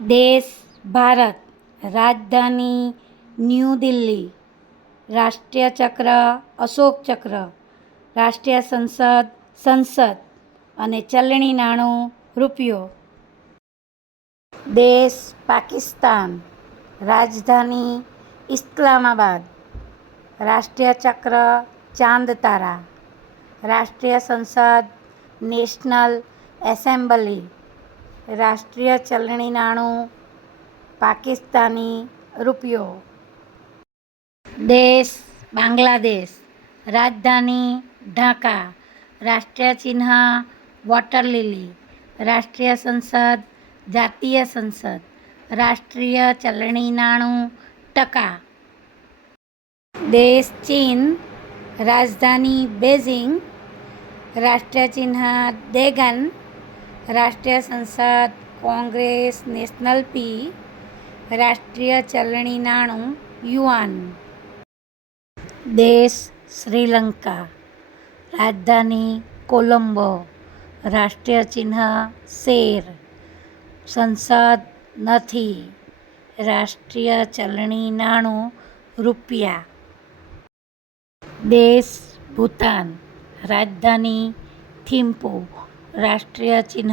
દેશ ભારત, રાજધાની ન્યૂ દિલ્હી, રાષ્ટ્રીય ચક્ર અશોક ચક્ર, રાષ્ટ્રીય સંસદ અને ચલણી નાણું રૂપિયો. દેશ પાકિસ્તાન, રાજધાની ઇસ્લામાબાદ, રાષ્ટ્રીય ચક્ર ચાંદ તારા, રાષ્ટ્રીય સંસદ નેશનલ એસેમ્બલી, રાષ્ટ્રીય ચલણી નાણું પાકિસ્તાની રૂપિયો. દેશ બાંગ્લાદેશ, રાજધાની ઢાકા, રાષ્ટ્રીય ચિહ્ન વોટર લીલી, રાષ્ટ્રીય સંસદ જાતીય સંસદ, રાષ્ટ્રીય ચલણી નાણું ટકા. દેશ ચીન, રાજધાની બેઇઝિંગ, રાષ્ટ્રીય ચિહ્ન ડ્રેગન, રાષ્ટ્રીય સંસદ કોંગ્રેસ નેશનલ પી, રાષ્ટ્રીય ચલણી નાણું યુઆન. દેશ શ્રીલંકા, રાજધાની કોલંબો, રાષ્ટ્રીય ચિહ્ન શેર, સંસદ નથી, રાષ્ટ્રીય ચલણી નાણું રૂપિયા. દેશ ભૂતાન, રાજધાની થિમ્પુ, રાષ્ટ્રીય ચિહ્ન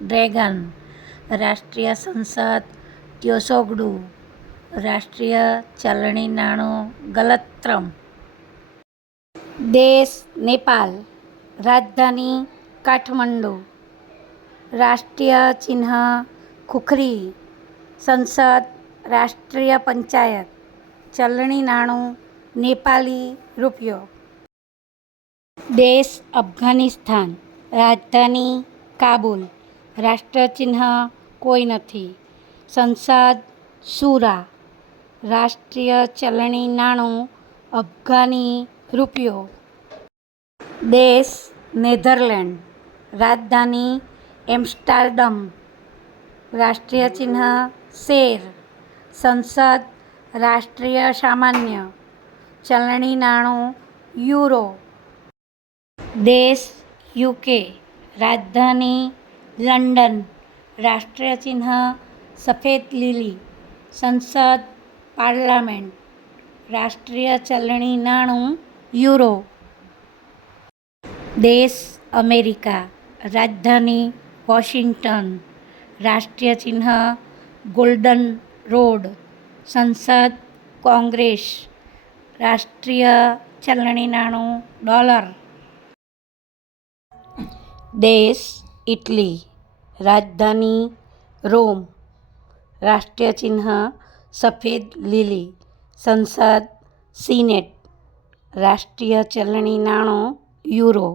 ડ્રેગન, રાષ્ટ્રીય સંસદ ત્યોસોગડુ, રાષ્ટ્રીય ચલણી નાણું ગલત્રમ. દેશ નેપાલ, રાજધાની કાઠમંડુ, રાષ્ટ્રીય ચિહ્ન ખુખરી, સંસદ રાષ્ટ્રીય પંચાયત, ચલણી નાણું નેપાલી રૂપિયો. દેશ અફઘાનિસ્તાન, રાજધાની કાબુલ, રાષ્ટ્રીય ચિહ્ન કોઈ નથી, સંસદ શુરા, રાષ્ટ્રીય ચલણી નાણું અફઘાની રૂપિયો. દેશ નેધરલેન્ડ, રાજધાની એમ્સ્ટરડમ, રાષ્ટ્રીય ચિહ્ન શેર, સંસદ રાષ્ટ્રીય સામાન્ય, ચલણી નાણું યુરો. દેશ યુકે, રાજધાની લંડન, રાષ્ટ્રીય ચિહ્ન સફેદ લીલી, સંસદ પાર્લામેન્ટ, રાષ્ટ્રીય ચલણી નાણું યુરો. દેશ અમેરિકા, રાજધાની વોશિંગ્ટન, રાષ્ટ્રીય ચિહ્ન ગોલ્ડન રોડ, સંસદ કોંગ્રેસ, રાષ્ટ્રીય ચલણી નાણું ડોલર. દેશ ઇટલી, રાજધાની રોમ, રાષ્ટ્રીય ચિહ્ન સફેદ લીલી, સંસદ સિનેટ, રાષ્ટ્રીય ચલણી નાણું યુરો.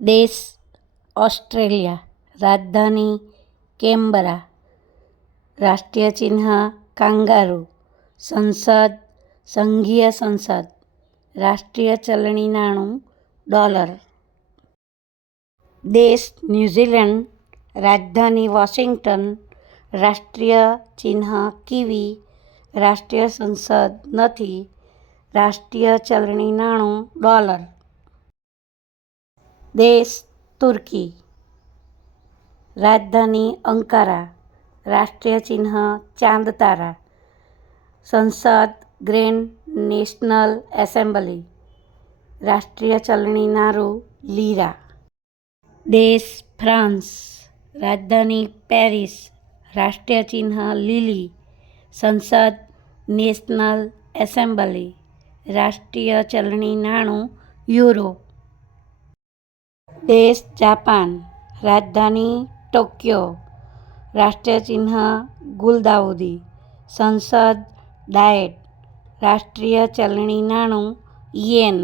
દેશ ઓસ્ટ્રેલિયા, રાજધાની કેનબરા, રાષ્ટ્રીય ચિહ્ન કાંગારૂ, સંસદ સંઘીય સંસદ, રાષ્ટ્રીય ચલણી નાણું ડોલર. દેશ ન્યૂઝીલેન્ડ, રાજધાની વોશિંગ્ટન, રાષ્ટ્રીય ચિહ્ન કીવી, રાષ્ટ્રીય સંસદ નથી, રાષ્ટ્રીય ચલણી નાણું ડોલર. દેશ તુર્કી, રાજધાની અંકારા, રાષ્ટ્રીય ચિહ્ન ચાંદ તારા, સંસદ ગ્રેન્ડ નેશનલ એસેમ્બલી, રાષ્ટ્રીય ચલણી નાણું લીરા. દેશ ફ્રાન્સ, રાજધાની પેરિસ, રાષ્ટ્રીય ચિહ્ન લીલી, સંસદ નેશનલ એસેમ્બલી, રાષ્ટ્રીય ચલણી નાણું યુરો. દેશ જાપાન, રાજધાની ટોક્યો, રાષ્ટ્રીય ચિહ્ન ગુલદાઉદી, સંસદ ડાયેટ, રાષ્ટ્રીય ચલણી નાણું યેન.